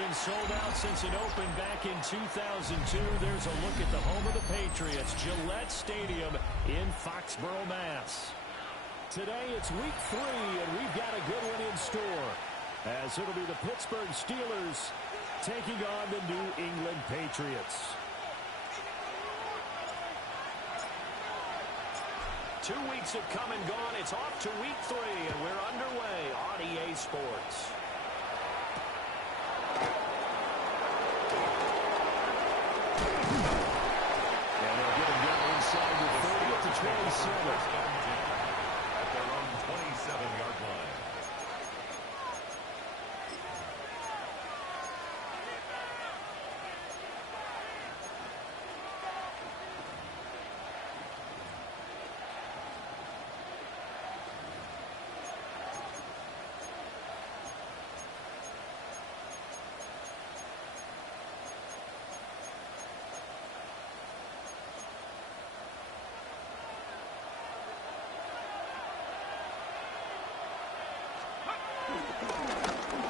been sold out since it opened back in 2002. There's a look at the home of the Patriots, Gillette Stadium in Foxborough, Mass. Today it's week 3, and we've got a good one in store, as it'll be the Pittsburgh Steelers taking on the New England Patriots. 2 weeks have come and gone. It's off to week 3, and we're underway on EA Sports. And they'll get him down inside the 30 at the 27. At their own 27-yard line.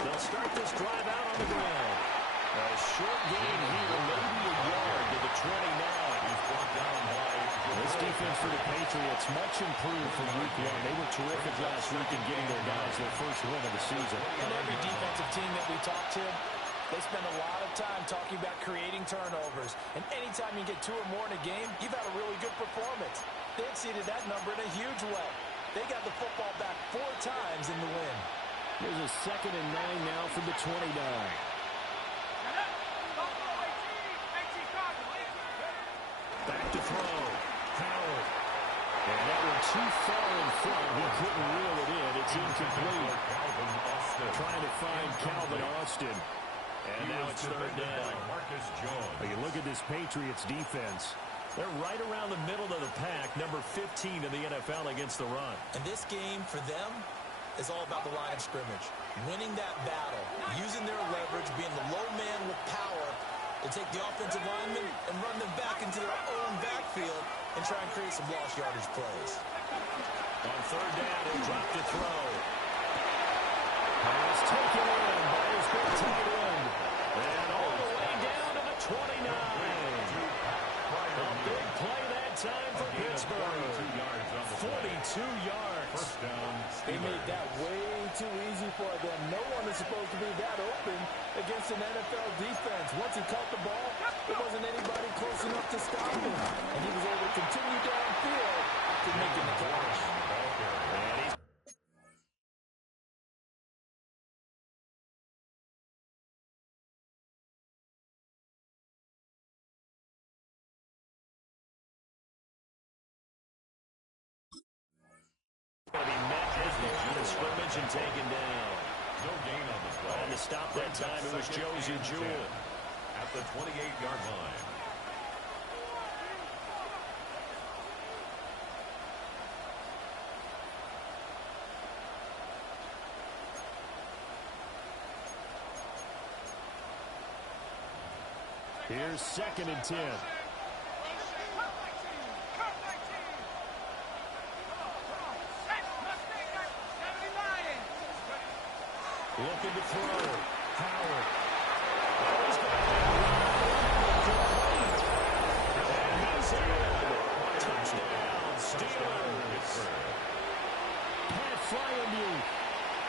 They'll start this drive out on the ground. A short gain here, maybe a yard to the 29. He's brought down by this defense for the Patriots, much improved from week 1. They were terrific last week in getting their guys their first win of the season. And every defensive team that we talk to, they spend a lot of time talking about creating turnovers. And anytime you get 2 or more in a game, you've had a really good performance. They exceeded that number in a huge way. They got the football back 4 times in the win. Here's a 2nd and 9 now from the 29. Back to throw. Howard. And that one too far in front. He couldn't reel it in. It's incomplete. Trying to find Calvin Austin. And now it's 3rd down. You look at this Patriots defense. They're right around the middle of the pack, number 15 in the NFL against the run. And this game, for them, is all about the line of scrimmage. Winning that battle, using their leverage, being the low man with power to take the offensive linemen and run them back into their own backfield and try and create some lost yardage plays. On 3rd down, he'll drop to throw. Pass taken in by his big tight end. And all the way down to the 29. A big play that time for Pittsburgh. 42 yards. They made that way too easy for them. No one is supposed to be that open against an NFL defense. Once he caught the ball, there wasn't anybody close enough to stop him. And he was able to continue downfield after making the catch. Going to be met at the line of scrimmage and taken down. No gain on the play. And to stop that time, it was Josie Jewell. At the 28-yard line. Here's 2nd and 10. Looking to throw. Howard. And he's in. Touchdown, Steelers. Pat Fryermuth.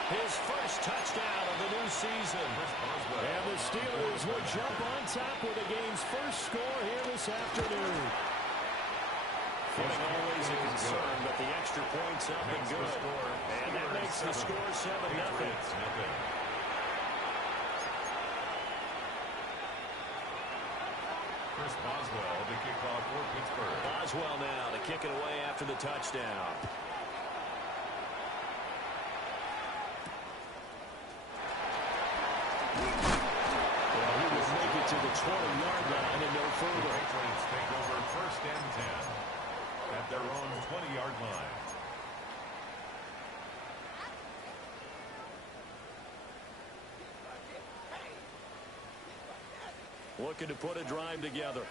His first touchdown of the new season. And the Steelers will jump on top with the game's first score here this afternoon. Footing always a concern, but the extra point's up and good. And that makes the score 7-0. Chris Boswell, the kickoff for Pittsburgh. Boswell now to kick it away after the touchdown. Well, he will make it to the 20-yard line and no further. Patriots take over 1st and 10 at their own 20-yard line. Looking to put a drive together.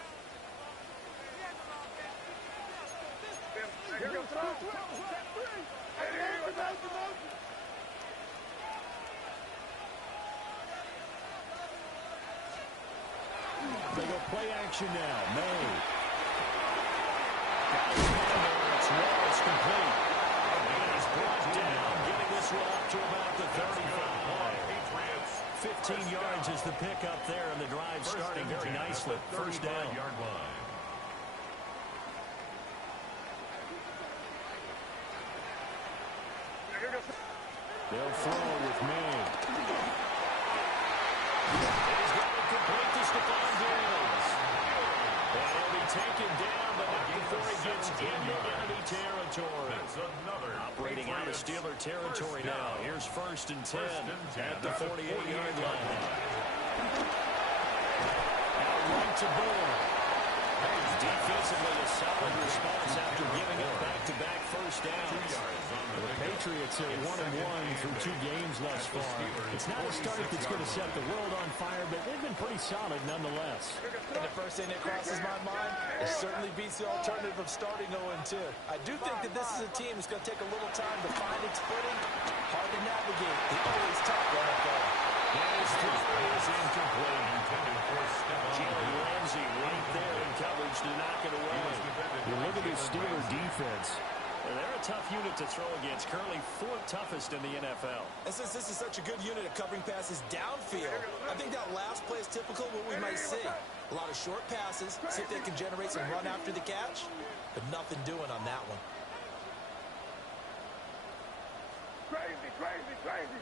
play action now. May. Got his man there. It's low. It's complete. And he's brought down, getting this one up to about the 35. 15 yards is the pickup there, and the drive starting very nicely. First down. Yard line. They'll throw with May. He's got it complete to Stephon Diggs. And he'll be taken down, but not before he gets into enemy territory. Operating out of Steeler territory now. Here's 1st and 10 at the 48-yard line. Out right to Bourne. Defensively, a solid response after giving up back-to-back first downs. The Patriots are 1-1 through 2 games thus far. It's not a start that's going to set the world on fire, but they've been pretty solid nonetheless. And the first thing that crosses my mind, it certainly beats the alternative of starting 0-2. I do think that this is a team that's going to take a little time to find its footing. Hard to navigate. It's always tough when it goes. His throw is incomplete. Jalen Ramsey right there in coverage to knock it away. You look at this Steeler defense. They're a tough unit to throw against. Currently 4th toughest in the NFL. And since this is such a good unit at covering passes downfield, I think that last play is typical of what we might see. A lot of short passes, see if they can generate some run after the catch, but nothing doing on that one. Crazy, crazy, crazy.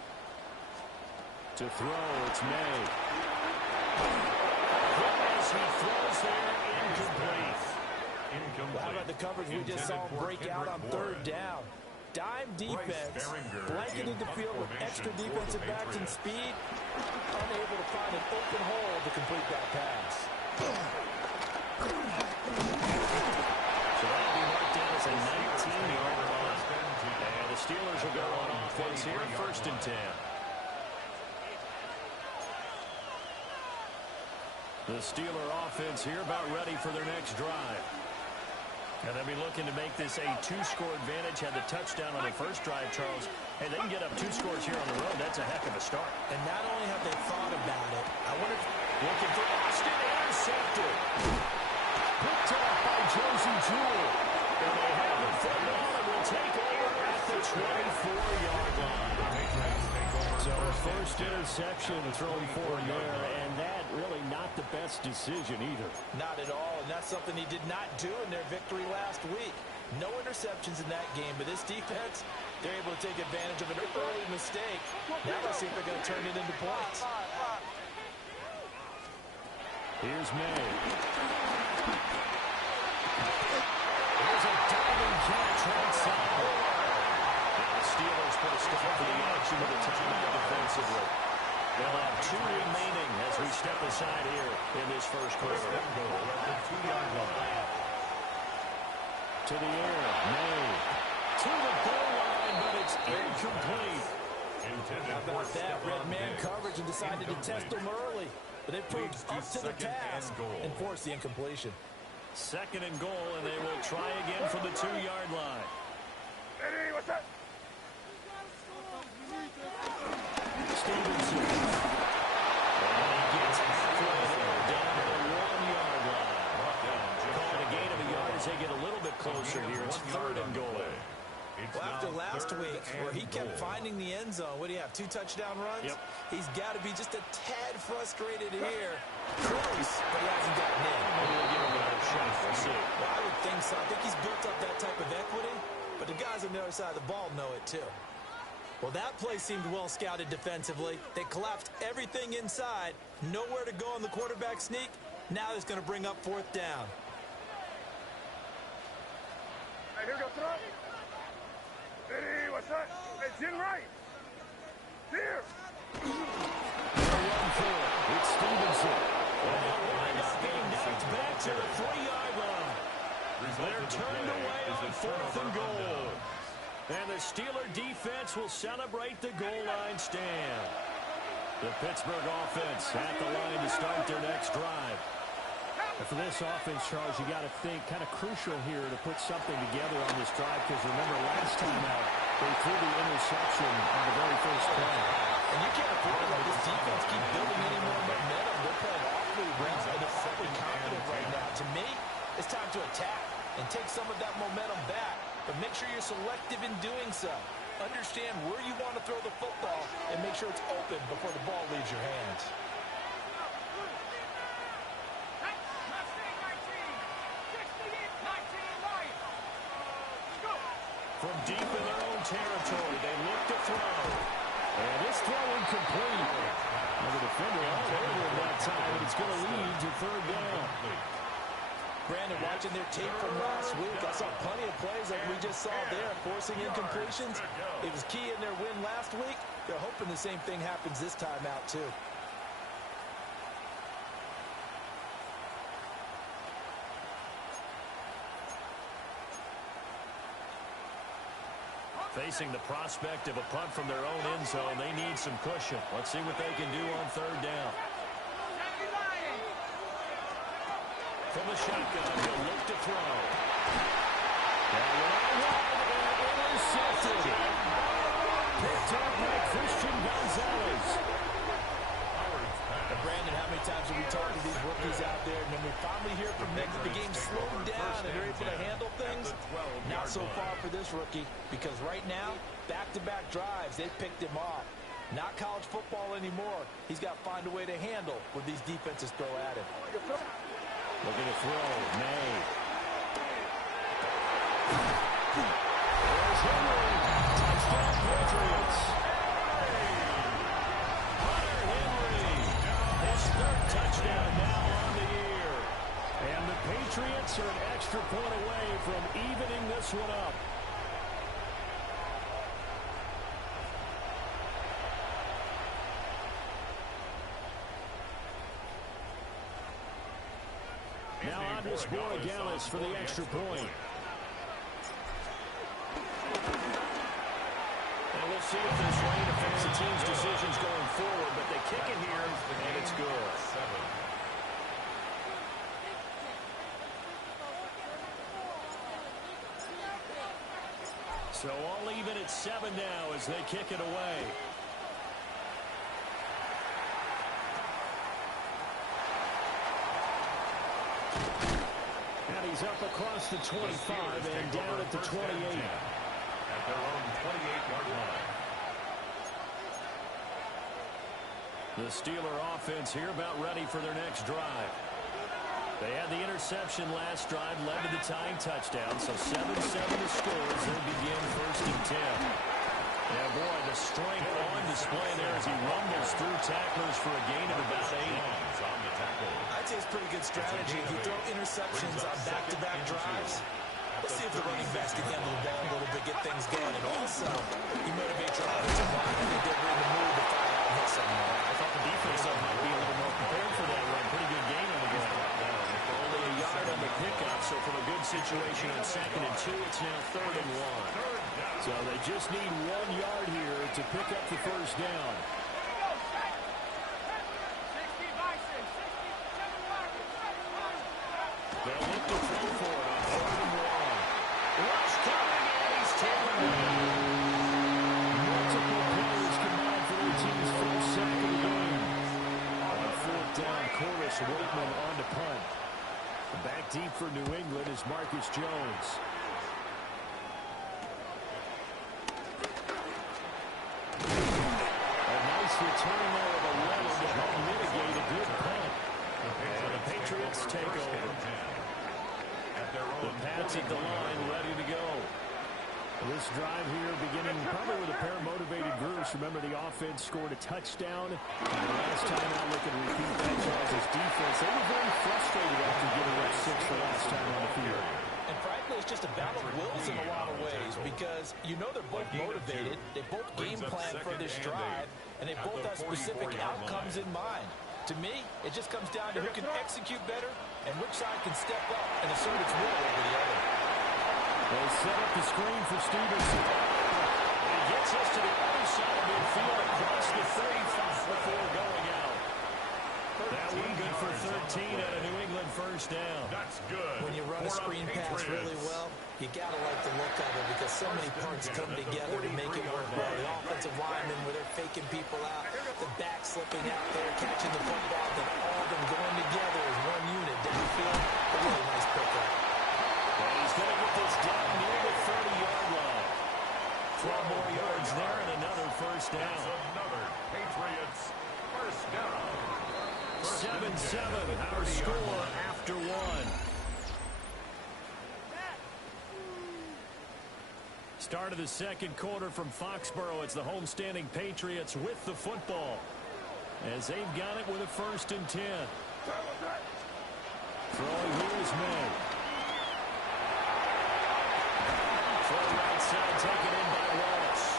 To throw, it's May. As he throws there, incomplete. Well, how about the coverage we just saw break out on 3rd down? Dime defense, blanketed the field with extra defensive backs and speed, unable to find an open hole to complete that pass. So that'll be marked down as a 19-yard run. And the Steelers will go on offense here, 1st and 10. The Steeler offense here about ready for their next drive. And they'll be looking to make this a 2-score advantage. Had the touchdown on the first drive, Charles. Hey, they can get up 2 scores here on the road. That's a heck of a start. And not only have they thought about it, I wonder if... Looking for Austin, intercepted. Picked off by Josie Jewell. And they have the football and will take over at the 24-yard line. So first interception thrown for there, and that really not the best decision either. Not at all, and that's something he did not do in their victory last week. No interceptions in that game, but this defense, they're able to take advantage of an early mistake. Now let's see if they're going to turn it into points. Here's May. Here's a diving catch right side. The Steelers put a stop to the action with a timeout defensively. They'll have 2 remaining as we step aside here in this first quarter. To the air, May. To the goal line, but it's incomplete. How about that? Red man coverage and decided to test them early. But they proved up to the task and forced the incompletion. 2nd and goal, and they will try again from the 2-yard line. Eddie, what's up? Stevenson. And he gets halfway there, down to the 1-yard line. Calling a gain of a yard as they get a little bit closer here. It's 3rd and goal. Well, after last week, where he kept finding the end zone, what do you have, 2 touchdown runs? Yep. He's got to be just a tad frustrated here. Close, but he hasn't gotten in. Maybe we'll give him another shot. We'll see. Well, I would think so. I think he's built up that type of equity, but the guys on the other side of the ball know it too. Well, that play seemed well scouted defensively. They collapsed everything inside. Nowhere to go on the quarterback sneak. Now it's going to bring up 4th down. Hey, here we go, throw. Eddie, what's up? Hey, Jim Wright. Here. It's Stevenson. And they'll wind up being knocked back to the 3-yard line. They're turned away on 4th and goal. And the Steeler defense will celebrate the goal line stand. The Pittsburgh offense at the line to start their next drive. And for this offense, Charles, you got to think kind of crucial here to put something together on this drive, because remember last time out, they threw the interception on the very first play. And you can't afford to let this defense keep building any more momentum. They're playing awfully well, and they're awfully confident doing so. Understand where you want to throw the football and make sure it's open before the ball leaves your hands. From deep in their own territory, they look to throw. And this throw incomplete. And the defender all over him that time, and it's going to lead to third down. Brandon, watching their tape from last week, I saw plenty of plays like we just saw there, forcing incompletions. It was key in their win last week. They're hoping the same thing happens this time out, too. Facing the prospect of a punt from their own end zone, they need some cushion. Let's see what they can do on third down. From the shotgun, he'll look to throw. And intercepted. Picked up by Christian Gonzalez. Brandon, how many times have we talked to these rookies out there, and then we finally hear from them that the game's slowed down and they're able to handle things? Not so far for this rookie, because right now, back-to-back drives, they've picked him off. Not college football anymore. He's got to find a way to handle what these defenses throw at him. Looking to throw, May. There's Henry. Touchdown, Patriots. Touchdown now on the year. And the Patriots are an extra point away from evening this one up. Now Andres Borregales for the extra point. And we'll see if this rain affects the team's decisions going forward, but they kick it here, and it's good. So all even at 7 now as they kick it away. And he's up across the 25 and down at the 28. At their own 28-yard line. The Steeler offense here about ready for their next drive. They had the interception last drive, led to the tying touchdown, so 7-7 to score as they begin 1st and 10. Yeah, boy, the strength on display there as he rumbles through tacklers for a gain of about 8. I'd say it's pretty good strategy. If you throw interceptions on back-to-back drives, let's see if the running backs can handle the ball a little bit, get things going. And also, he motivates your offensive line and they get ready to move to fire out and hit somewhere. I thought the defense might be a little more prepared for that run. Pretty good game on the ground. Only a yard on the pickup, so from a good situation on 2nd and 2, it's now 3rd and 1. So they just need 1 yard here to pick up the first down. They'll look to throw for it on 3rd and 1. Rush coming, and he's taken down. Multiple players combined for their team's first sack of the game. On 4th down, Corliss Waitman on to punt. Back deep for New England is Marcus Jones. A nice return there of 11 to help mitigate a good punt. And the Patriots take over. The Pats at the line, ready to go. This drive here beginning probably with a pair of motivated groups. Remember, the offense scored a touchdown. And the last time out, look at repeat that Chargers defense. They were very frustrated after giving up 6 the last time on the field. And frankly, it's just a battle of wills in a lot of ways because you know they're both motivated. They both game plan for this drive, and they both have specific outcomes in mind. To me, it just comes down to who can execute better and which side can step up and assert its will over the other. They set up the screen for Stevenson. And he gets us to the other side of midfield across the 35 before going out. That one good for 13 at a New England first down. That's good. When you run a screen pass really well, you got to like the look of it because so many parts come together to make it work well. The offensive linemen where they're faking people out, the back slipping out there, catching the football, then all of them going together as one unit downfield. A really nice pickup. And he's going to get this down near the 30-yard line. 7-7, our score after one. Start of the second quarter from Foxborough. It's the homestanding Patriots with the football, as they've got it with a 1st and 10. Throwing here is May. Throw right side taken in by Wallace.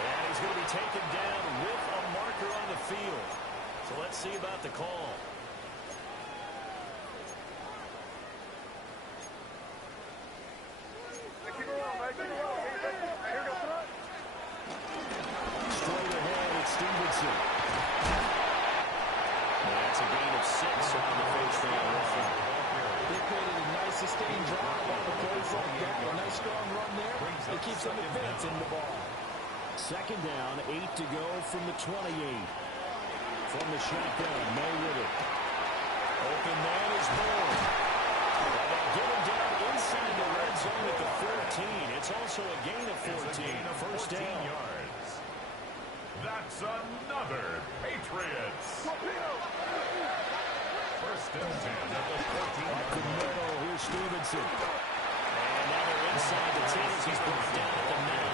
And he's going to be taken down with a marker on the field. So let's see about the call. Straight ahead, it's Stevenson. That's a gain of 6 on the face down run. They created a nice sustained drive on the plays like that. A nice strong run there. It keeps them advancing the ball. 2nd down, 8 to go from the 28. From the shotgun, May with it. Open man is Moore. They'll get him down inside the red zone at the 14. It's also a gain of 14. 1st down. Yards. That's another Patriots. 1st and 10 at the 14. Up the middle, here's Stevenson. And now they're inside the 10 as he's brought down at the 9.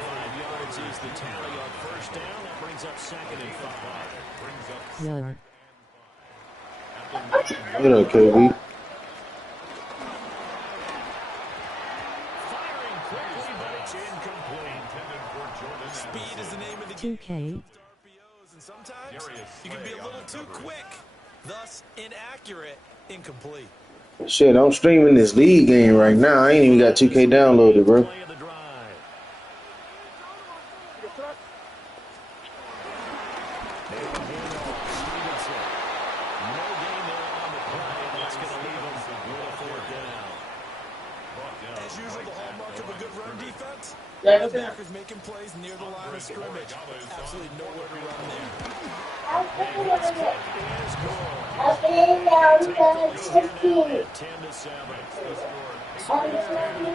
5 yards is the tally on 1st down. That brings up 2nd and 5. Yeah. Get up, KB. Firing quickly, but it's incomplete. Speed is the name of the game. 2K. And sometimes you can be a little too quick, thus inaccurate, incomplete. Shit, I'm streaming this league game right now. I ain't even got 2K downloaded, bro. Play of the drive. Stevenson. No gain there on the play, and that's going to leave him with a 4th down. As usual, the hallmark of a good run defense, linebackers making plays near the line of scrimmage. Absolutely nowhere to run there. Is good. Take the lead at 10-7. A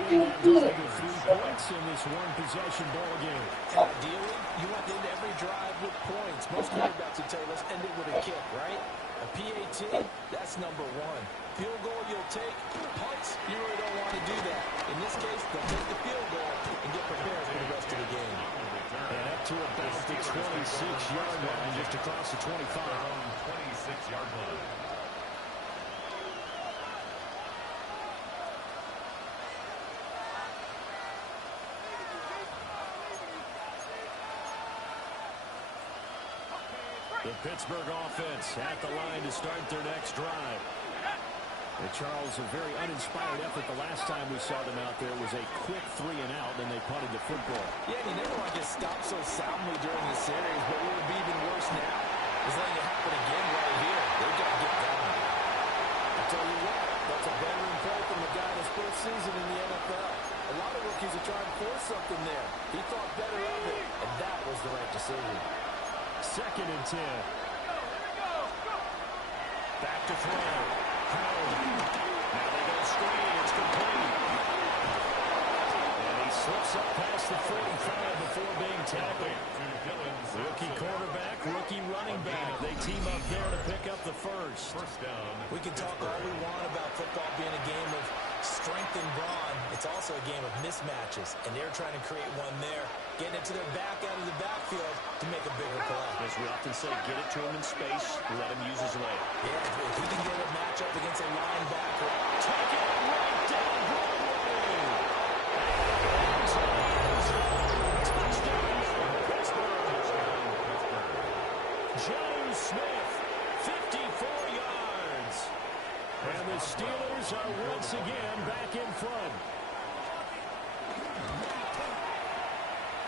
few points in this one-possession ball game. Ideally, you want to end every drive with points. Most quarterbacks would tell you, let's end it with a kick, right? A PAT, that's number 1. Field goal you'll take. Punts, you really don't want to do that. In this case, they'll take the field goal and get prepared for the rest of the game. And up to about the 26-yard line, just across the 25. 26-yard line. The Pittsburgh offense at the line to start their next drive. And Charles, a very uninspired effort the last time we saw them out there was a quick 3-and-out, and they punted the football. Yeah, you never want to get stopped so soundly during the series, but what would be even worse now is letting it happen again right here. They've got to get going. I tell you what, that's a veteran play from the guy in his first season in the NFL. A lot of rookies are trying to force something there. He thought better of it, and that was the right decision. 2nd and 10. Back to throw. Howard. Now they go screen. It's complete. And he slips up past the 45 before being tackled. Rookie quarterback, rookie running back. They team up there to pick up the 1st. We can talk all we want about football being a game of strength and brawn. It's also a game of mismatches, and they're trying to create one there, getting it to their back out of the backfield to make a bigger play. As we often say, get it to him in space, let him use his leg. Yeah, if he can get a matchup against a linebacker, Take it right down Broadway. Touchdown, Pittsburgh. James Smith, 54 yards. And the Steelers are once again back in front.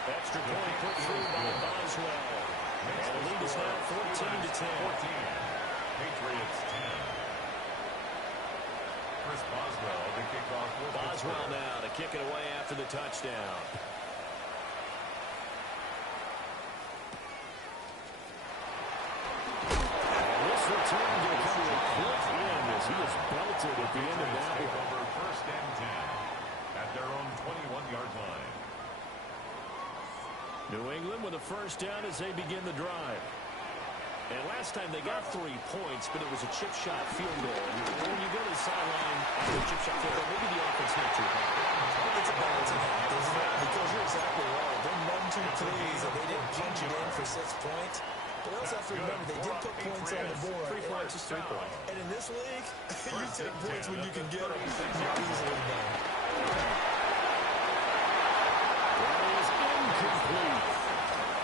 Extra point put through by Boswell. And the lead is now 14-10. Patriots 10. Chris Boswell to kick off with Boswell now to kick it away after the touchdown. And this return will come to a quick end as he is belted at the end of that take one. over 1st and 10 at their own 21-yard line. New England with a 1st down as they begin the drive. And last time they got 3 points, but it was a chip shot field goal. When you go to the sideline after a chip shot field goal, maybe the offense not too high. It's a balancing act, isn't it? Because you're exactly right. They're none too pleased that they didn't punch it in for 6 points. But they also have to remember they did put points on the board. 3 points is 3 points. And in this league, you take points when you can get them. You're easily done. That is incomplete.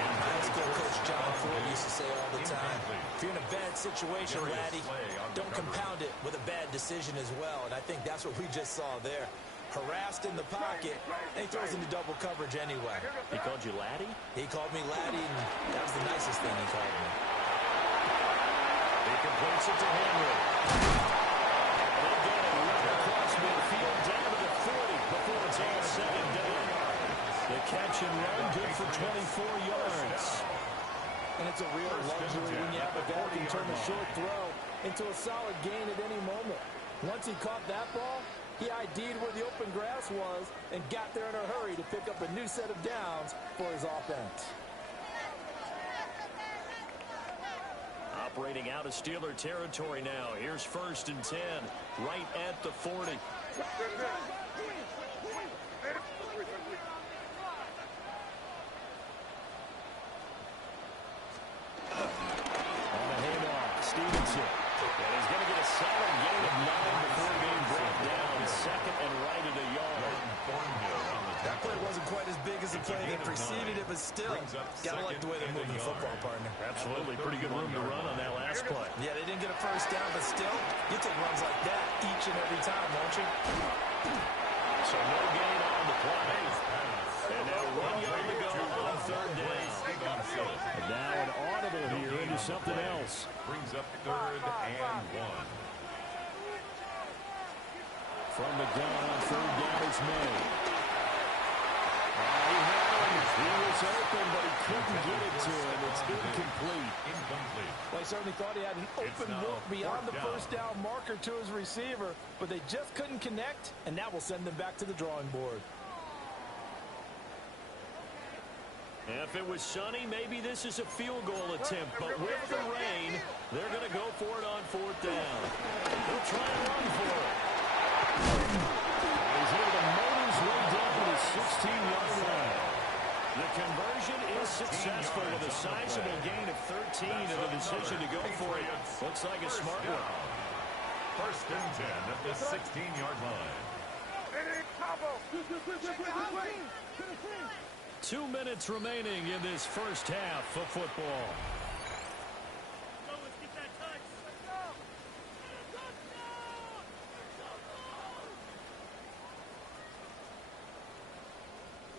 High school coach John Ford used to say all the time, if you're in a bad situation, laddie, don't compound it with a bad decision as well. And I think that's what we just saw there. Harassed in the pocket, and he throws into double coverage anyway. He called you laddie? He called me laddie, and that was the nicest thing he called me. He completes it to Henry. They get it right across midfield down to the 40 before it's all said and done. The catch and run good for 24 yards. And it's a real luxury when you have a guy who can turn a short throw into a solid gain at any moment. Once he caught that ball, he ID'd where the open grass was and got there in a hurry to pick up a new set of downs for his offense. Operating out of Steeler territory now. Here's 1st and 10, right at the 40. Stevenson. And he's going to get a solid gain of 9 before being brought down. 2nd and right at a yard. That play wasn't quite as big as the play that preceded it, but still, gotta like the way they're moving the football, partner. Absolutely. Pretty good room to run on that last play. Yeah, they didn't get a first down, but still, you take runs like that each and every time, won't you? So no gain on the play. And now 1 yard to go on 3rd down. And now an audible here into something else. Brings up 3rd and 1. From the gun on 3rd down is May. He had him. He was open, but he couldn't get it to him. It's incomplete. Well, he certainly thought he had an open look beyond the first down marker to his receiver, but they just couldn't connect, and that will send them back to the drawing board. If it was sunny, maybe this is a field goal attempt. But with the rain, they're going to go for it on 4th down. They'll try and run for it. He's able to motor his way down to the 16-yard line. The conversion is successful with a sizable gain of 13 and a decision to go for it. Looks like a smart one. 1st and 10 at the 16-yard line. 2 minutes remaining in this first half of football.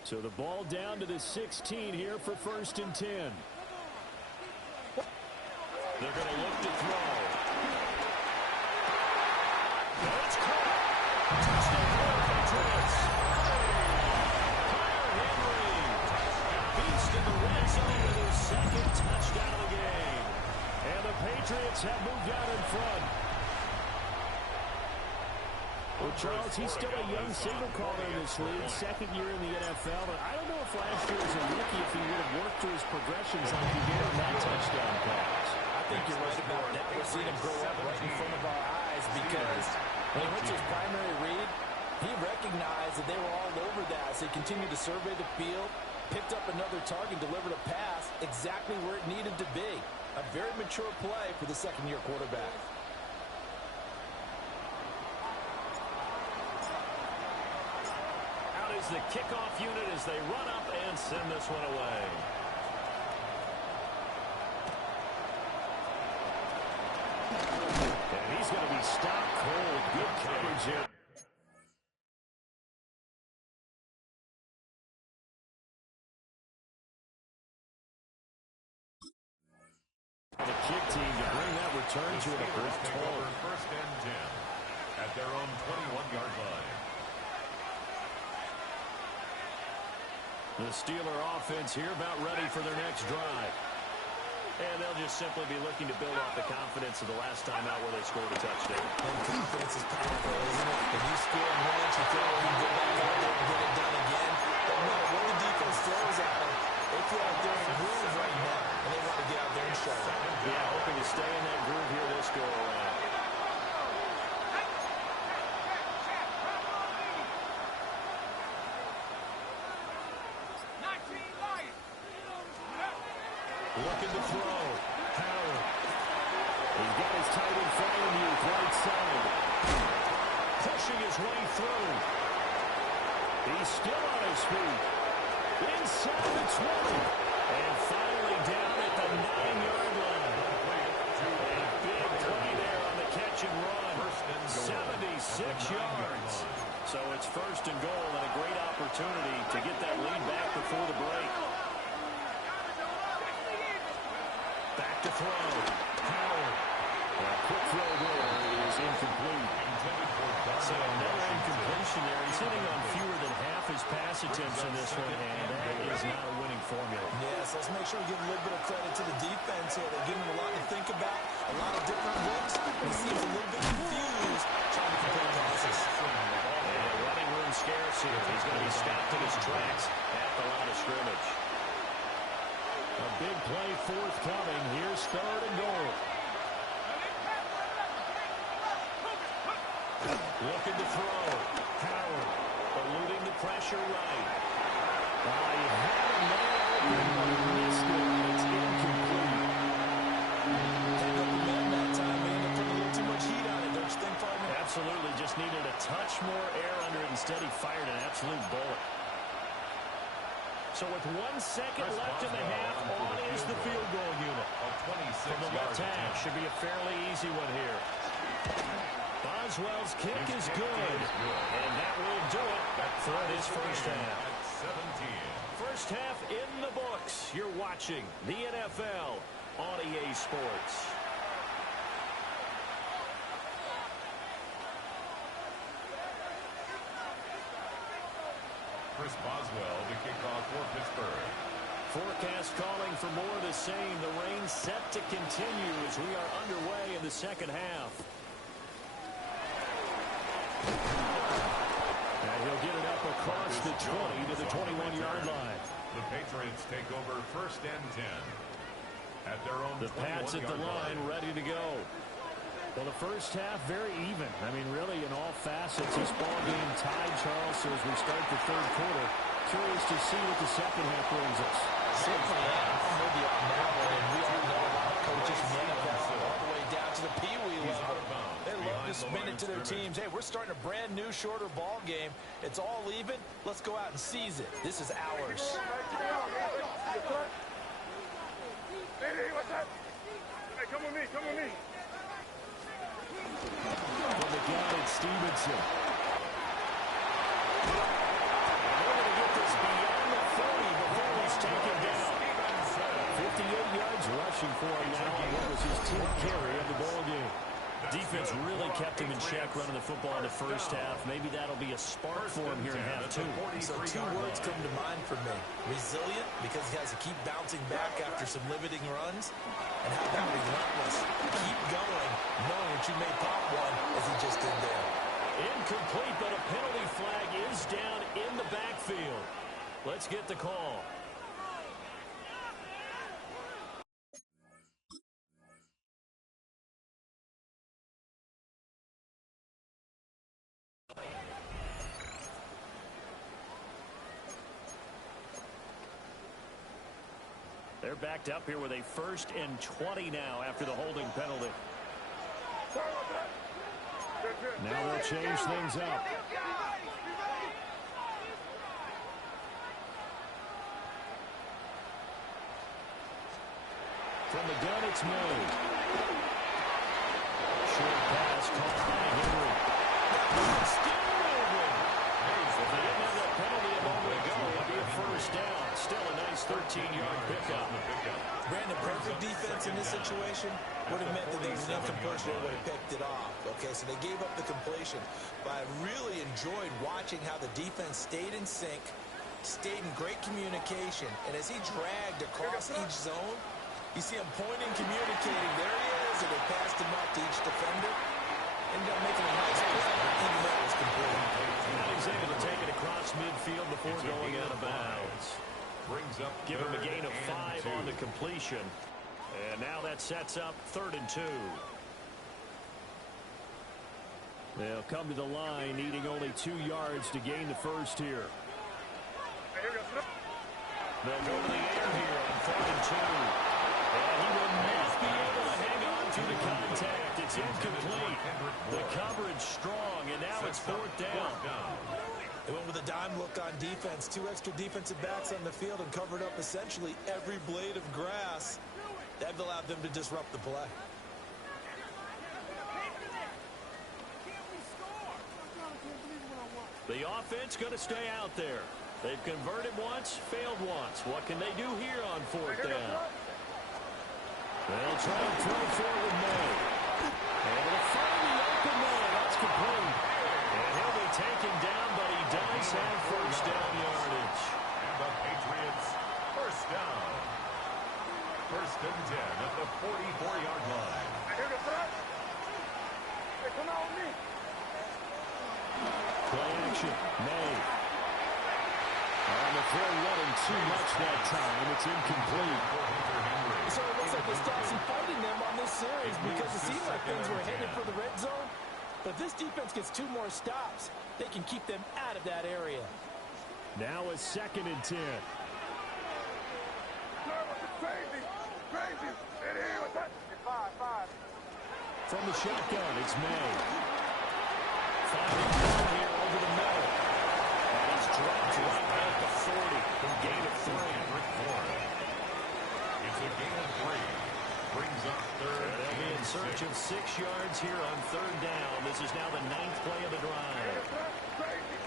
So the ball down to the 16 here for 1st and 10. They're going to look to throw. That's caught. Touchdown, Patriots. Beast in the red zone with his 2nd touchdown of the game. And the Patriots have moved out in front. Well, Charles, he's still a young single caller in this league, 2nd year in the NFL. But I don't know if last year as a rookie, if he would have worked through his progressions like he did on that touchdown pass. I think you're right about that. We're seeing him grow up right in front of our eyes because when he went to his primary read, he recognized that they were all over that. So he continued to survey the field, picked up another target, delivered a pass exactly where it needed to be. A very mature play for the 2nd-year quarterback. Out is the kickoff unit as they run up and send this one away. And he's going to be stopped cold. Good coverage here. The kick team to bring that return to a 1st and 10 at their own 21-yard line. The Steeler offense here about ready for their next drive. And they'll just simply be looking to build off the confidence of the last time out where they scored a touchdown. And confidence is powerful, isn't it? If you score once, you feel like you go back out there and get it done again. But no, when the defense throws at them, they feel like they're in a groove right now, and they want to get out there and show it. Yeah, Looking to throw. Howard. He's got his tight end Fryermuth right side. Pushing his way through. He's still on his feet. Inside the 20. And finally down at the 9-yard line. A big play there on the catch and run. 76 yards. So it's first and goal and a great opportunity to get that lead back before the break. Back to throw. Howard. A quick throw there is incomplete. So no incompletion there. He's hitting on fewer than half his pass attempts in this one, and that is not a winning formula. Yes, let's make sure we give a little bit of credit to the defense here. They're giving him a lot to think about, a lot of different looks. He seems a little bit confused trying to complete passes. And running room scarce here. He's going to be stopped in his tracks at the line of scrimmage. A big play forthcoming. Here's third and goal. Looking to throw. Howard eluding the pressure right. You had him there open, but he missed it. It's incomplete. Can't help him out that time, man. They're putting a little too much heat on it, don't you think, partner? Absolutely. Just needed a touch more air under it. Instead, he fired an absolute bullet. So with 1 second left in the half, on is the field goal unit. From the left hash, should be a fairly easy one here. Boswell's kick is good, and that will do it for this first half. First half in the books. You're watching the NFL on EA Sports. Chris Boswell to kick off for Pittsburgh. Forecast calling for more of the same. The rain set to continue as we are underway in the second half. And he'll get it up across the 20 to the 21-yard line. The Patriots take over first and 10 at their own 21-yard line. The Pats at the line, ready to go. Well, the first half, very even. I mean, really, in all facets, this ball game tied, Charles, so as we start the third quarter. Curious to see what the second half brings us. Simply, I'm with you on that one, and we all know a lot of coaches manifest all the way down to the peewee level. They love to spin it to their teams. Hey, we're starting a brand new, shorter ball game. It's all even. Let's go out and seize it. This is ours. Hey, what's that? Hey, come with me, come with me. From the gun, it's Stevenson. And they're going to get this beyond the 40 before he's taken down. 58 yards rushing for him now on what was his 10th carry of the ball game. Defense really kept him in check running the football in the first half. Maybe that'll be a spark for him here in half two. So two words come to mind for me. Resilient, because he has to keep bouncing back after some limiting runs. And how about relentless? Keep going, knowing that you may pop one, as he just did there. Incomplete, but a penalty flag is down in the backfield. Let's get the call. They're backed up here with a 1st and 20 now after the holding penalty. Now they'll change things up. From the gun, it's Maye. Short pass caught by Henry. Still moving. If they didn't have that penalty a moment ago, it'd be a first down. Still a nice 13-yard pickup. Brandon, perfect defense in this situation would have meant that there was an incompletion that would have picked it off. Okay, so they gave up the completion. But I really enjoyed watching how the defense stayed in sync, stayed in great communication, and as he dragged across each zone, you see him pointing, communicating. There he is, and they passed him up to each defender. Ended up making a nice play, even though it was complete. Now he's able to take it across midfield before going out of bounds. Brings up Give him a gain of 5 on the completion. And now that sets up 3rd and 2. They'll come to the line, needing only 2 yards to gain the first here. They'll go to the air here on 3rd and 2. It's incomplete. The coverage strong, and now it's fourth down. They went with a dime look on defense. 2 extra defensive backs on the field and covered up essentially every blade of grass. That allowed them to disrupt the play. The offense going to stay out there. They've converted once, failed once. What can they do here on fourth down? They'll try and throw forward May. Able to find the open man. That's complete. And he'll be taken down, but he does have first down yardage. And the Patriots, first down. First and 10 at the 44-yard line. Come on with me. Play action. May. On the throw, running too much that time. It's incomplete. So it looks like they stopped some fighting them on this series because it seemed like things were headed for the red zone. But if this defense gets 2 more stops, they can keep them out of that area. Now a second and 10. Crazy. What's that? 5. From the shotgun, it's May. Finding Paul here over the middle. And he's dropped right at the 40. Gain of 3. It's a gain of 3. Brings up third. They'll be in search of 6 yards here on third down. This is now the 9th play of the drive. Crazy.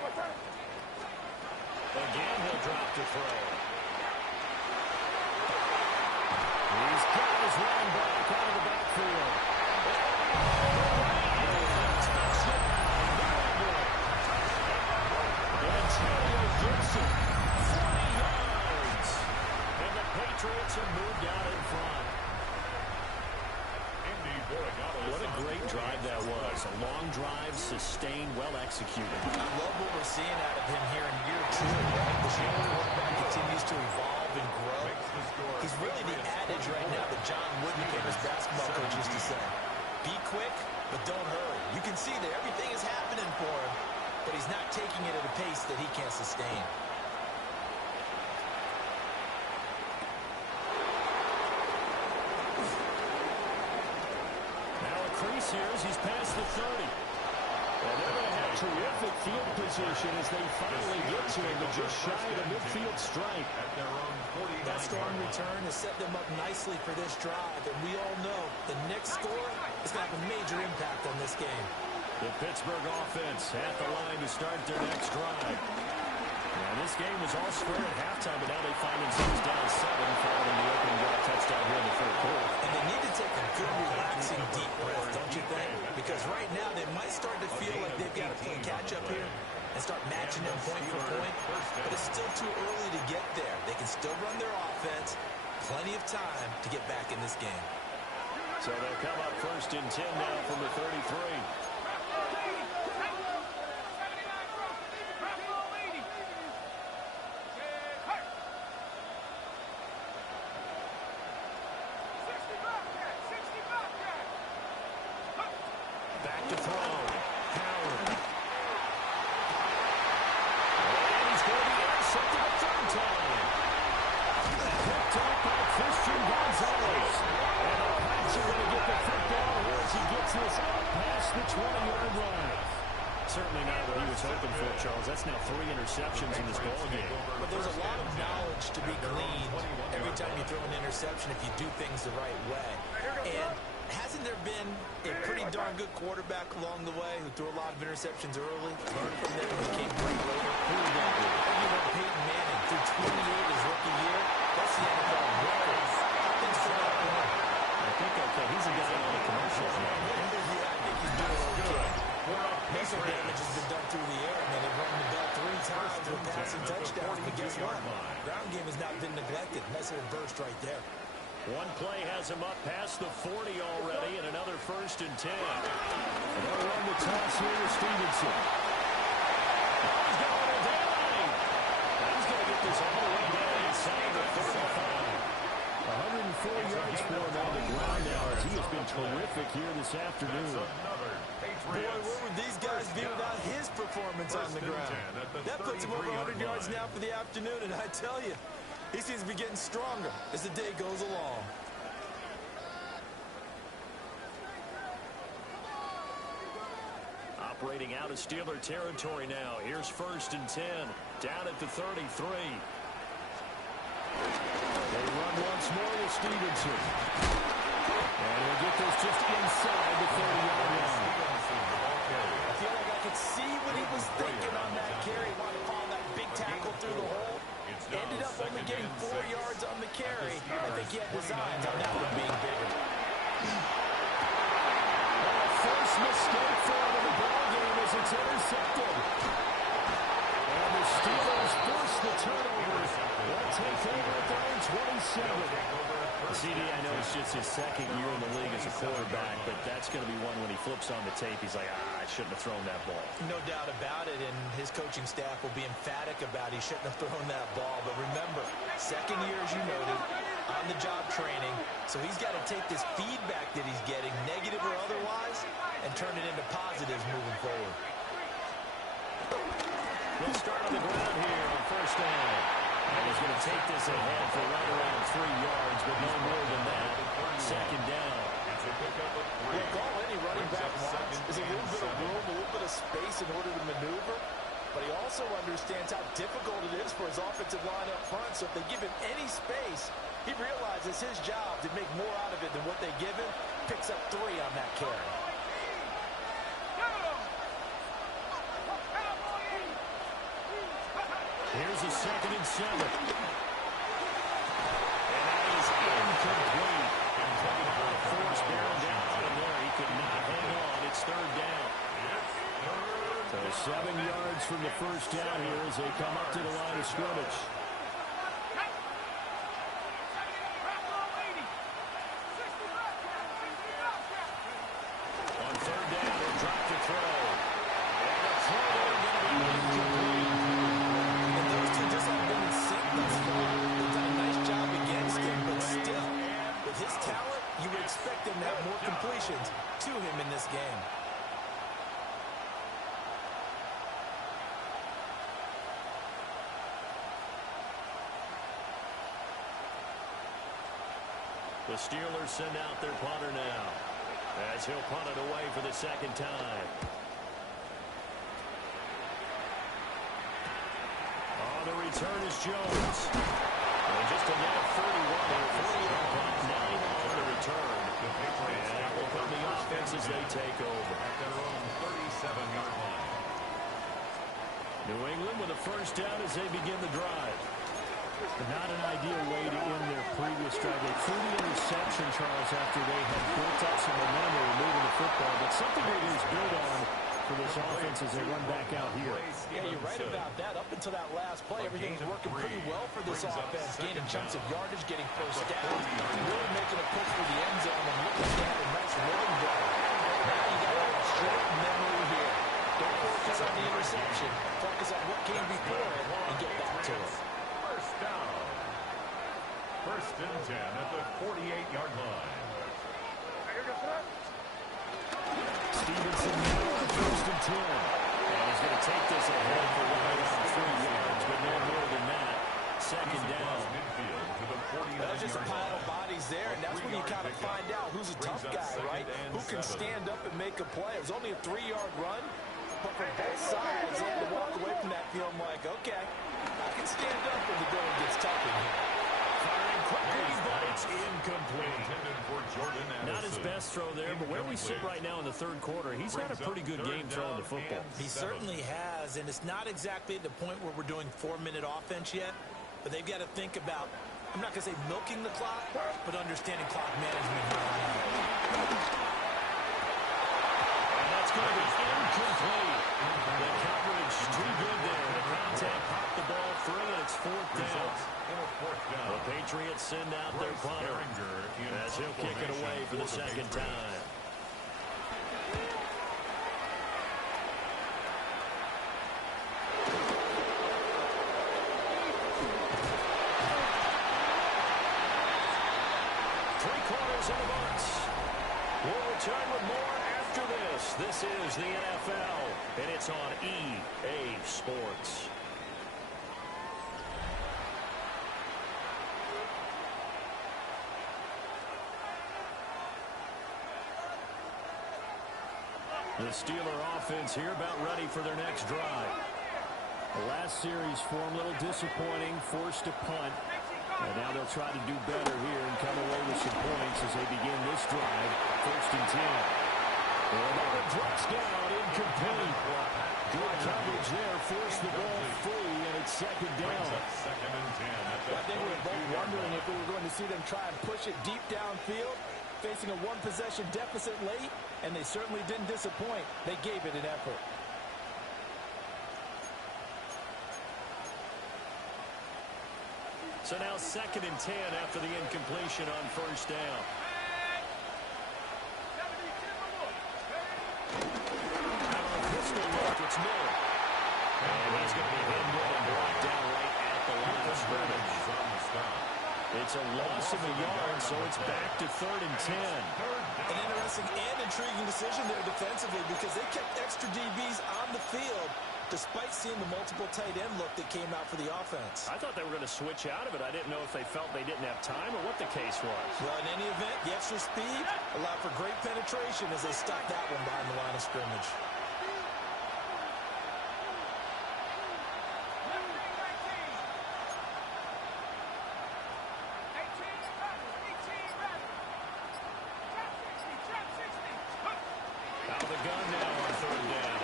What's that? Again, he'll drop to throw. He's got his running back out of the backfield. Gibson, 40 yards. And the Patriots have moved out in front. What a great drive that was. A long drive, sustained, well executed. I love what we're seeing out of him here in year 2. Right? The young quarterback continues to evolve and grow. He's really the adage right now that John Wooden, famous basketball coach, used to say. Be quick, but don't hurry. You can see that everything is happening for him, but he's not taking it at a pace that he can't sustain. Crease here as he's past the 30. And they're going to have terrific field position as they finally get to him, but just shy of the midfield strike. At their own 49. That strong return has set them up nicely for this drive, and we all know the next score is going to have a major impact on this game. The Pittsburgh offense at the line to start their next drive. And this game was all square at halftime, but now they find themselves down 7 following the opening drive touchdown here in the third quarter. And they need to take a good, relaxing, deep breath, don't you think? Because right now they might start to feel like they've got to play catch-up here and start matching them point for point. But it's still too early to get there. They can still run their offense. Plenty of time to get back in this game. So they'll come up first and 10 now from the 33. Back to throw. Howard. And he's going to be intercepted a third time. Picked up by Christian Gonzalez. And the Pats are going to get the first down here as he gets this up past the 20-yard line. Certainly not what he was hoping for, Charles. That's now 3 interceptions in this ballgame. But there's a lot of knowledge to be gleaned every time you throw an interception if you do things the right way. And hasn't there been a pretty darn good quarterback along the way who threw a lot of interceptions early, learned from them, and became great later? Who would that be? Peyton Manning threw 28 his rookie year. That's the NFL record. Things turned out for him. I think, okay, he's a guy on the commercials now. Yeah, I think he's doing okay. Missile damage has been done through the air. I mean, they've run the ball 3 times with passing touchdowns. But guess what? Ground game has not been neglected. Nice little burst right there. One play has him up past the 40 already, and another first and 10. And they'll run the toss here with Stevenson. Oh, he's going to down. He's going to get this all the way down inside the 35. 104 yards for him on the ground now as he has been terrific here this afternoon. Boy, where would these guys be without his performance on the ground? That puts him over 100 yards now for the afternoon, and I tell you, he seems to be getting stronger as the day goes along. operating out of Steeler territory now. Here's 1st and 10, down at the 33. They run once more with Stevenson. And he'll get this just inside the 30-yard line. I feel like I could see what he was thinking on that carry. Wanted to follow that big tackle through the hole. Ended up only getting 4 yards on the carry. I think he had designs on that one being bigger. First mistake for him in the ballgame as it's intercepted. And the Steelers force the turnover. They'll take over at their own 27. CD, I know it's just his 2nd year in the league as a quarterback, but that's going to be one when he flips on the tape. He's like, I shouldn't have thrown that ball. No doubt about it, and his coaching staff will be emphatic about he shouldn't have thrown that ball. But remember, 2nd year, as you noted, on-the-job training, so he's got to take this feedback that he's getting, negative or otherwise, and turn it into positives moving forward. They'll start on the ground here on 1st down. And he's going to take this ahead for right around 3 yards, but no more than that. 2nd down. Look, all any running back wants is a little bit of room, a little bit of space in order to maneuver. But he also understands how difficult it is for his offensive line up front. So if they give him any space, he realizes his job to make more out of it than what they give him. Picks up 3 on that carry. Here's a 2nd and 7. And that is incomplete. Force bearing down out of there. He could not hang on. It's 3rd down. So 7 yards from the 1st down here as they come up to the line of scrimmage. On 3rd down, they'll drop the throw. And the throw there going to be incomplete. You would expect him to have more completions to him in this game. The Steelers send out their punter now as he'll punt it away for the 2nd time. On the return is Jones. And just a net 40-yard punt, 9 on the return. And that will come the offense as they take over. At their own 37-yard line. New England with a 1st down as they begin the drive. Not an ideal way to end their previous drive. They threw the interception, Charles, after they had built up some momentum and were moving the football. But something they can build on for this offense as they run back out here. Yeah, you're right about that. Up until that last play, everything was working pretty well for this offense. Gaining chunks of yardage, getting 1st down, really making a push for the end zone and looking to have a nice rhythm going. Now you got to have a straight memory here. Don't focus on the interception. Focus on what came before it and get back to it. 1st down. 1st and 10 at the 48-yard line. Stevenson now on 1st and 10. And he's going to take this ahead for right around 3 yards, but no more than that. 2nd down. That's just a pile of bodies there, and that's when you kind of find out who's a tough guy, right? Who can stand up and make a play. It was only a 3-yard run, but from both sides, they had to walk away from that feeling like, okay, I can stand up when the going gets tough in here. Firing quickly, but it's incomplete. Not his best throw there, but where we sit right now in the 3rd quarter, he's had a pretty good game throwing the football. He certainly has, and it's not exactly at the point where we're doing 4-minute offense yet, but they've got to think about, I'm not going to say milking the clock, but understanding clock management here on out. And that's going to be incomplete. The coverage too good there. The contact popped the ball free, and it's 4th down. The Patriots send out their punter as he'll kick it away for the 2nd time. Three-quarters in the books. We'll return with more after this. This is the NFL, and it's on EA Sports. The Steeler offense here about ready for their next drive. The last series for them, a little disappointing, forced to punt. And now they'll try to do better here and come away with some points as they begin this drive. 1st and 10. Another drops down, incomplete. Good coverage there, forced the ball free, and it's 2nd down. Second and 10. I think we were both wondering if we were going to see them try and push it deep downfield, facing a one-possession deficit late, and they certainly didn't disappoint. They gave it an effort. So now 2nd and 10 after the incompletion on 1st down. Pistol look, it's Miller. And he's going to be hemmed in and brought down right at the line of scrimmage. It's a loss of a yard, so it's back to 3rd and 10. An interesting and intriguing decision there defensively because they kept extra DBs on the field despite seeing the multiple tight end look that came out for the offense. I thought they were going to switch out of it. I didn't know if they felt they didn't have time or what the case was. Well, in any event, the extra speed allowed for great penetration as they stopped that one behind the line of scrimmage. Out of the gun now on 3rd down.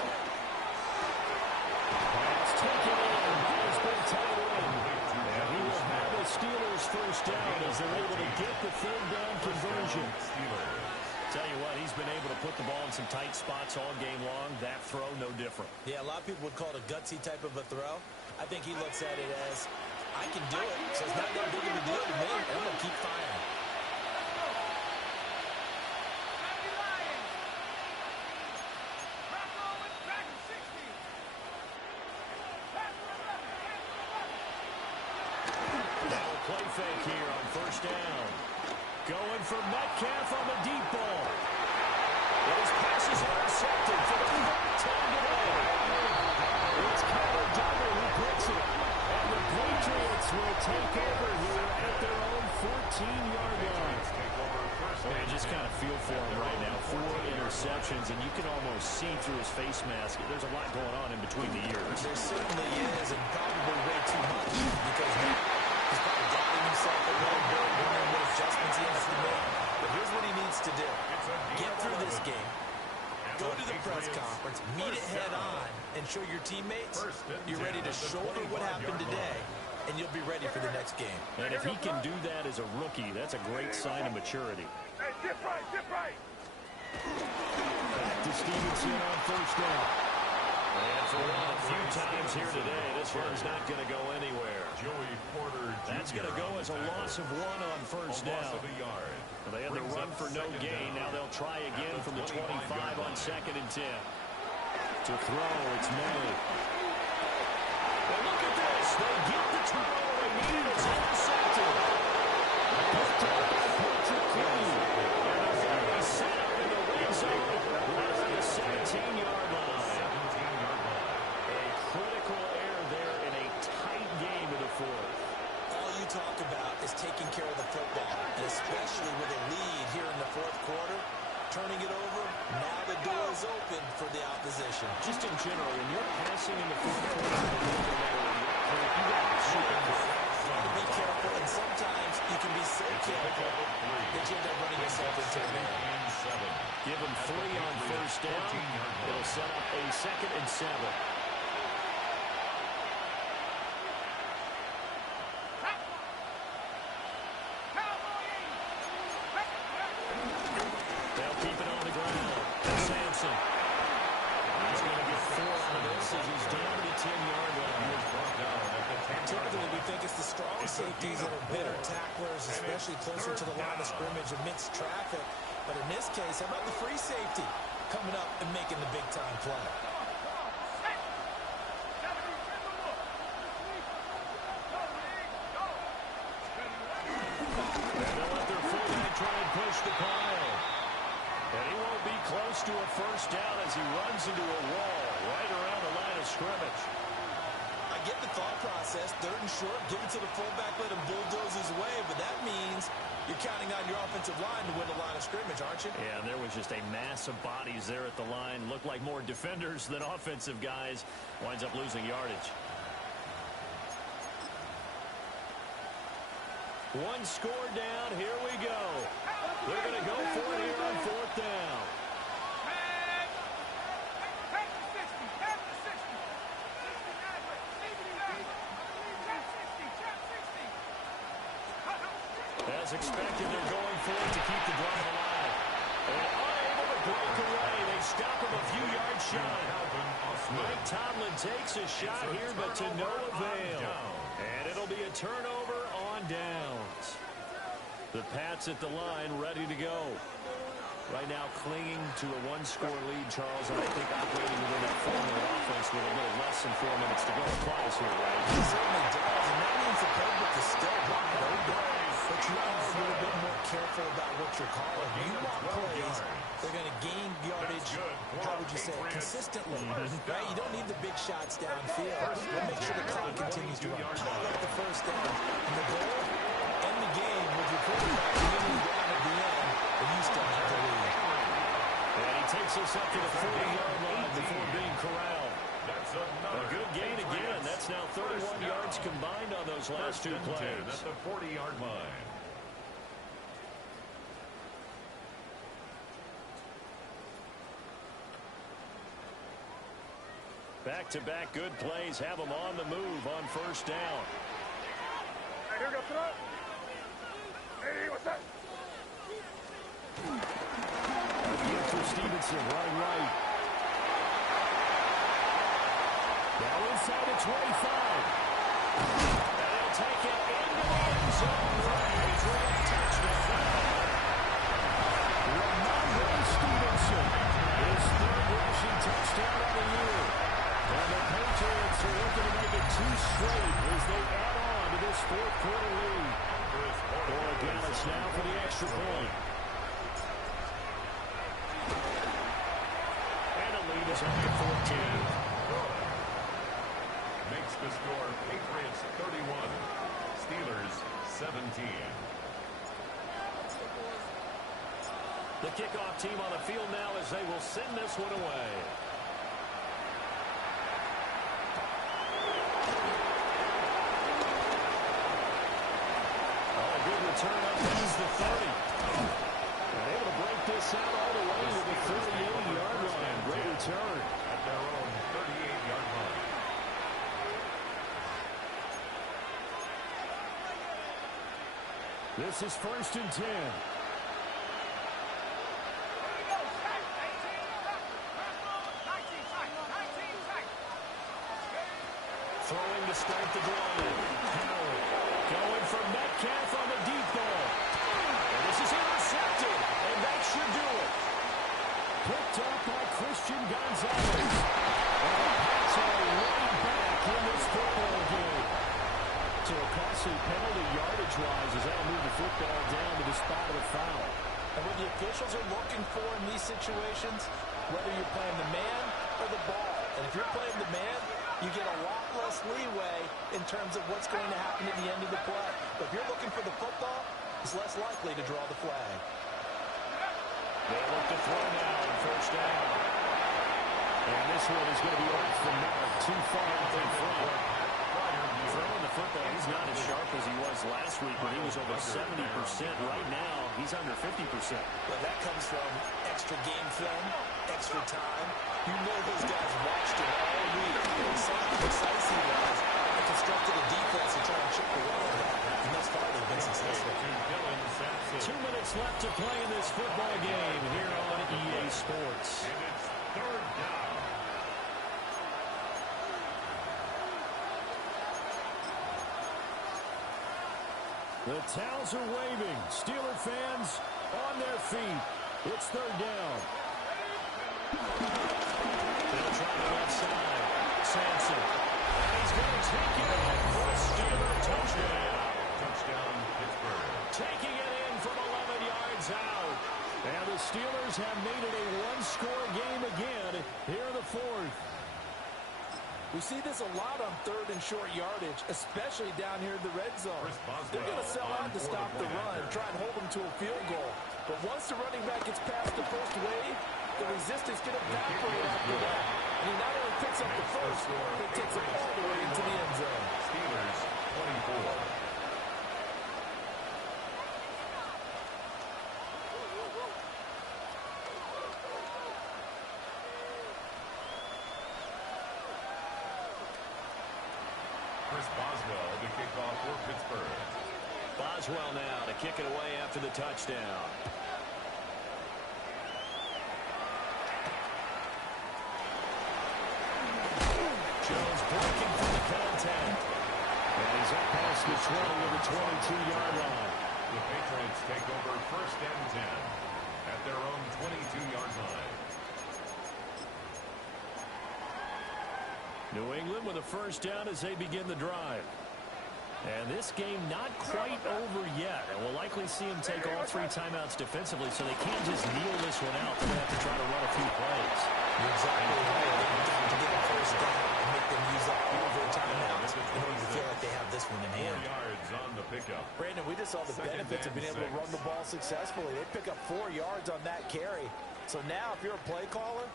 Pass taken in by his big tight end. And he will have the Steelers 1st down as they're able to get the 3rd down conversion. Tell you what, he's been able to put the ball in some tight spots all game long. That throw, no different. Yeah, a lot of people would call it a gutsy type of a throw. I think he looks at it as, I can do it, so it's not that big of a deal to me. I'm going to keep firing. Play fake here on 1st down. Going for Metcalf on the deep ball. His pass is intercepted for the 3rd time today. It's Kyler Duggar who puts it. And the Patriots will take over here at their own 14-yard line. You just kind of feel for him right now. 4 interceptions, and you can almost see through his face mask. There's a lot going on in between the ears. There certainly is, and probably way too much because he's probably doubting himself a little bit, wondering what adjustments he has to make. But here's what he needs to do. Get through this game. Go to the press conference, meet it head on, and show your teammates you're ready to shoulder what happened today, and you'll be ready for the next game. And if he can do that as a rookie, that's a great sign of maturity. Hey, dip right, dip right. Back to Stevenson on 1st down. And for one of the few times here today, this run's not going to go anywhere. Joey Porter Jr. That's going to go as a loss of 1 on 1st down. Well, they had the run for no gain. Now they'll try again from the 25 on 2nd and 10. To throw, it's Maye. Well, look at this. They get the turnover they need. It's intercepted. Picked up by Patrick Queen. And they're going to set up in the red zone right at the 17-yard line. A critical error there in a tight game in the 4th. All you talk about is taking care of the football, and especially with a lead here in the 4th quarter. Turning it over, now the door is open for the opposition. Just in general, when you're passing in the 4th quarter, you got to be super careful. Be careful, and sometimes you can be so careful that you end up running yourself into an error. Give him 3 on 1st down. It'll set up a 2nd and 7. They'll keep it on the ground. Sampson. He's going to get 4 out of this as he's down to the 10-yard line. Typically, we think it's the strong safeties that are better tacklers, especially closer to the line of scrimmage amidst traffic. But in this case, how about the free safety coming up and making the big-time play? They'll let their fullback try and push the pile. And he won't be close to a 1st down as he runs into a wall right around the line of scrimmage. I get the thought process. 3rd and short, give it to the fullback, let him bulldoze his way. But that means you're counting on your offensive line to win the line of scrimmage, aren't you? Yeah, there was just a mass of bodies there at the line. Looked like more defenders than offensive guys. Winds up losing yardage. One score down. Here we go. They're going to go for it here on 4th down. As expected, they're going for it to keep the drive alive. And unable to break away. They stop him a few yards shy. Mike Tomlin takes a shot here, but to no avail. And it'll be a turnover on downs. The Pats at the line, ready to go. Right now clinging to a 1-score lead, Charles, and I think operating within that formula offense with a little less than 4 minutes to go applies here, right? He certainly does, and that means the playbook is still wide open. But you are a little bit more careful about what you're calling. You want plays, they're going to gain yardage, how would you say it, consistently. Right? You don't need the big shots downfield. But make sure the clock continues to run. Pile up the 1st down. And the goal, end the game with your quarterback gaining ground at the end, and you still have the lead. And he takes us up to the 40-yard line before being corralled. A good gain again. That's now 31 yards combined on those last 2 plays. At the 40-yard line. Back-to-back good plays have them on the move on 1st down. Hey, here we go, throw. Hey, what's that? Rhamondre Stevenson running right. Now inside the 25. And he'll take it into the end zone. Right for a touchdown. Rhamondre Stevenson, his 3rd rushing touchdown of the year. And the Patriots are looking to make it 2 straight as they add on to this 4th quarter lead. Boy, Dallas now for the extra point. And the lead is up to 14. Makes the score Patriots 31, Steelers 17. The kickoff team on the field now as they will send this one away. Oh, a good return up past the 30. And able to break this out all the way to the 38-yard line. Great return. At their own 38-yard line. This is 1st and 10. Throwing to start the drive. Howard going for Metcalf on the deep ball. And this is intercepted, and that should do it. Picked up by Christian Gonzalez. And the Pats are right back in this football game. So a costly penalty yardage-wise as that'll move the football down to the spot of the foul. And what the officials are looking for in these situations, whether you're playing the man or the ball, and if you're playing the man, you get a lot less leeway in terms of what's going to happen at the end of the play. But if you're looking for the football, it's less likely to draw the flag. They look to throw now on 1st down. And this one is going to be off the mark too far out in front. Throwing the football, he's not as sharp as he was last week when he was over 70%. Right now, he's under 50%. But that comes from extra game film, extra time. You know those guys watched it all week. They saw how precise he was and constructed a defense to try and chip away at that. And thus far, they've been successful. 2 minutes left to play in this football game here on EA Sports. And it's 3rd down. The towels are waving. Steeler fans on their feet. It's 3rd down. They'll try the left side. Sampson. And he's going to take it in for a Steeler touchdown. Touchdown, Pittsburgh. Taking it in from 11 yards out. And the Steelers have made it a 1-score game again here in the 4th. We see this a lot on third and short yardage, especially down here in the red zone. They're going to sell out to stop the run, try and hold them to a field goal. But once the running back gets past the first wave, the resistance can evaporate after that. And he not only picks up the first, but takes it all the way into the end zone. Steelers 24. Boswell to kick off for Pittsburgh. Boswell now to kick it away after the touchdown. Jones breaking from the contact. And he's up past the 20 to the 22-yard line. The Patriots take over first and 10 at their own 22-yard line. New England with a first down as they begin the drive. And this game not quite over yet. And we'll likely see them take all 3 timeouts defensively, so they can't just kneel this one out. They're going to have to try to run a few plays. You're exactly right. They've got to get a first down and make them use up all their timeouts in order to feel like they have this one in hand. 4 yards on the pickup. Brandon, we just saw the benefits of being able to run the ball successfully. They pick up 4 yards on that carry. So now if you're a play caller,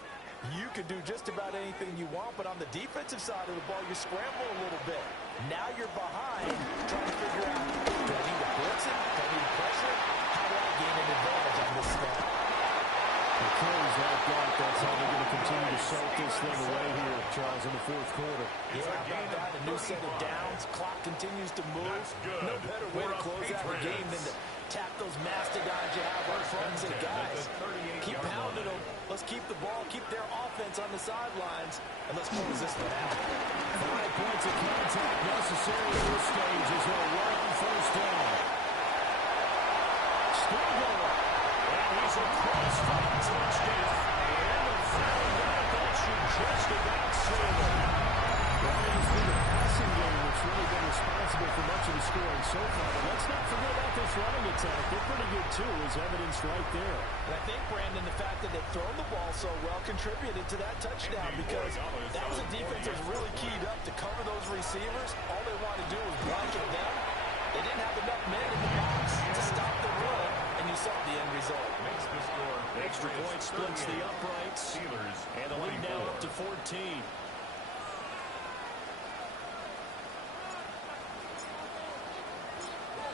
you can do just about anything you want, but on the defensive side of the ball, you scramble a little bit. Now you're behind, trying to figure out, do I need to blitz it? Do I need to pressure? How do I gain an advantage on this snap? The carries like that, that's how they're going to continue to salt this thing away here, Charles, in the fourth quarter. Yeah, how about that? A new set of downs. Clock continues to move. No better way to close out the game than to tap those mastodons you have up front and say, guys, keep pounding them. Let's keep the ball, keep their offense on the sidelines, and let's close this one out. 5 points of contact necessary at this stage as they'll run on first down. Still going. And he's across for the touchdown. And the final down, that should just about seal it. Well, it's been the passing game that's really been responsible for much of the scoring so far. But let's not forget about this running attack. They're pretty good, too, as evidenced right there. And I think, Brandon, the fact that they've thrown the ball so well contributed to that touchdown because that was a defense that was really keyed up to cover those receivers. All they wanted to do was blanket them. They didn't have enough men in the box to stop the run, and you saw the end result. Makes the score. Extra point splits the uprights. Steelers And the lead now up to 14.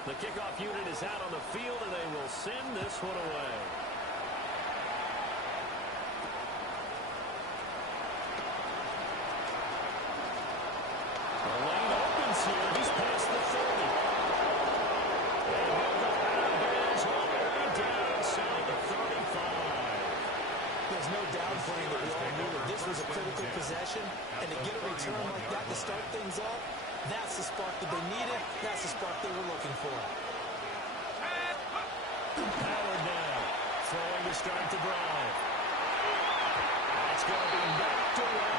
The kickoff unit is out on the field, and they will send this one away. The lane opens here. He's past the 30. And the Bears all the way down inside the 35. There's no downplaying that we all knew that this was a critical possession, and to get a return like that to start things off, that's the spark that they needed. That's the spark they were looking for. Howard now, throwing to start the drive. That's going to be knocked away.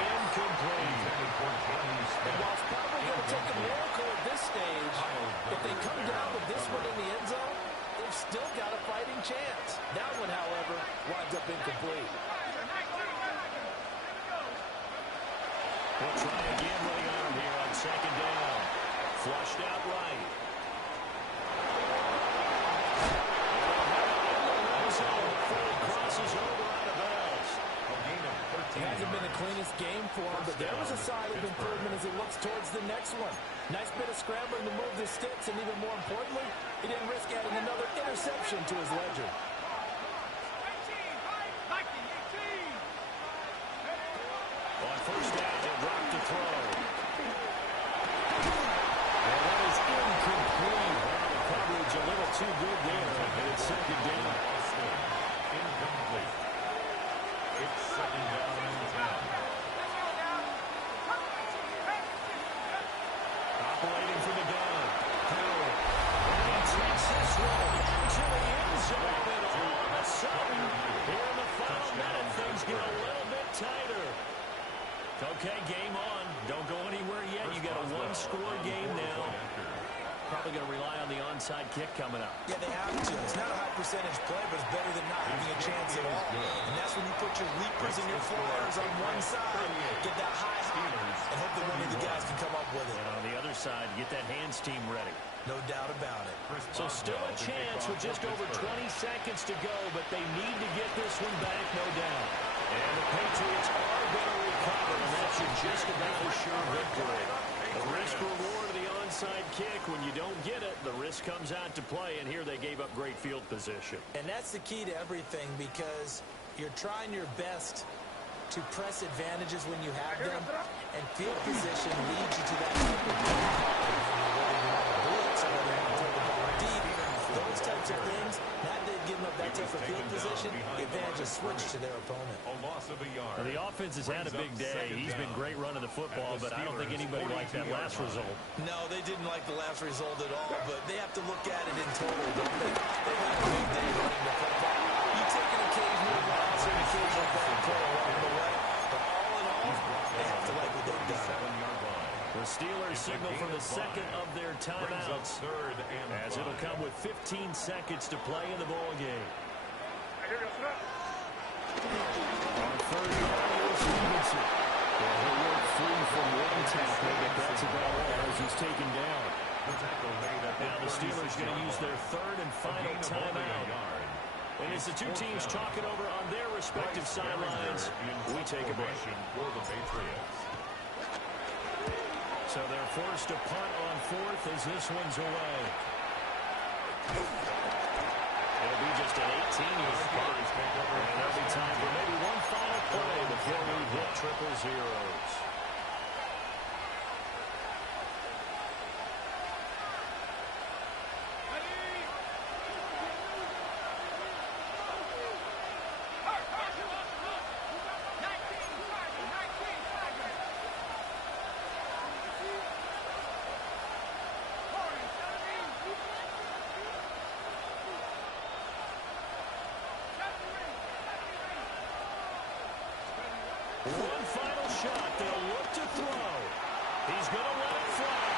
Incomplete. And while it's probably going to take a miracle at this stage, if they come down with this one in the end zone, they've still got a fighting chance. That one, however, winds up incomplete. We'll try again with the arm here on second down. Flushed out right. Crosses over out of bounds. It hasn't been the cleanest game for him, but there was a sign of improvement as he looks towards the next one. Nice bit of scrambling to move the sticks, and even more importantly, he didn't risk adding another interception to his ledger. On first down, he'll drop the throw. And that is incomplete. The coverage a little too good there, and it's second down. Incomplete. It's second down and 10. Operating from the gun. Howard. And he takes this one into the end zone, and all of a sudden, here in the final minute, things get a little bit tighter. Okay, game on. Don't go anywhere yet. You got a one-score game now. Probably going to rely on the onside kick coming up. Yeah, they have to. It's not a high percentage play, but it's better than not having a chance at all. And that's when you put your leapers and your flyers on one side, get that high hop, and hope that one of the guys can come up with it. And on the other side, get that hands team ready. No doubt about it. So still a chance with just over 20 seconds to go, but they need to get this one back, no doubt. And the Patriots are going to recover, and that's your just about a sure victory. The risk reward of the onside kick, when you don't get it, the risk comes out to play, and here they gave up great field position. And that's the key to everything, because you're trying your best to press advantages when you have them, and field position leads you to that type of blitz, or whether you throw the ball deep, those types of things. Now that they've given up that type of field position, the advantage is switched to their opponent. Well, the offense has had a big day. He's been great running the football, but I don't think anybody liked that last result. No, they didn't like the last result at all, but they have to look at it in total, don't they? They've had a big day running the football. You take an occasional loss or an occasional bad play along the way, but all in all, they have to like what they've done. The Steelers signal from the second of their timeouts, as it'll come with 15 seconds to play in the ball game. On third down, Stevenson. Well, he'll work free from one tackle, but that's about all as he's taken down. Now the Steelers going to use their third and final timeout. And as the two teams talk it over on their respective sidelines, we take a break. So they're forced to punt on fourth as this one's away. It'll be just an 18-yard punt. And there'll be time for maybe one final play before we hit triple zeros. One final shot. They'll look to throw. He's going to let it fly.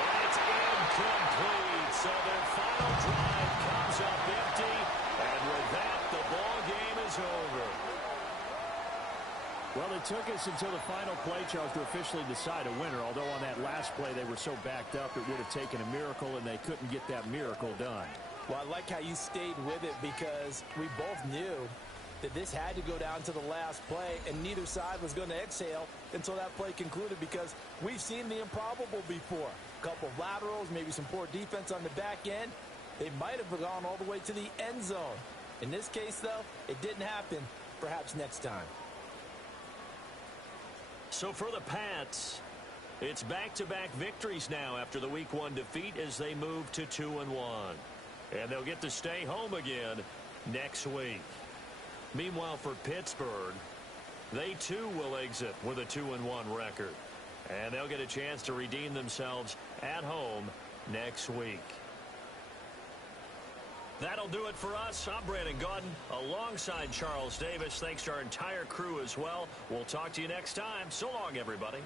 And it's incomplete. So their final drive comes up empty. And with that, the ball game is over. Well, it took us until the final play, Charles, to officially decide a winner. Although on that last play they were so backed up, it would have taken a miracle, and they couldn't get that miracle done. Well, I like how you stayed with it, because we both knew that this had to go down to the last play, and neither side was going to exhale until that play concluded, because we've seen the improbable before. A couple of laterals, maybe some poor defense on the back end. They might have gone all the way to the end zone. In this case, though, it didn't happen. Perhaps next time. So for the Pats, it's back-to-back victories now after the Week 1 defeat as they move to 2-1. And they'll get to stay home again next week. Meanwhile, for Pittsburgh, they too will exit with a 2-1 record. And they'll get a chance to redeem themselves at home next week. That'll do it for us. I'm Brandon Gaudin alongside Charles Davis. Thanks to our entire crew as well. We'll talk to you next time. So long, everybody.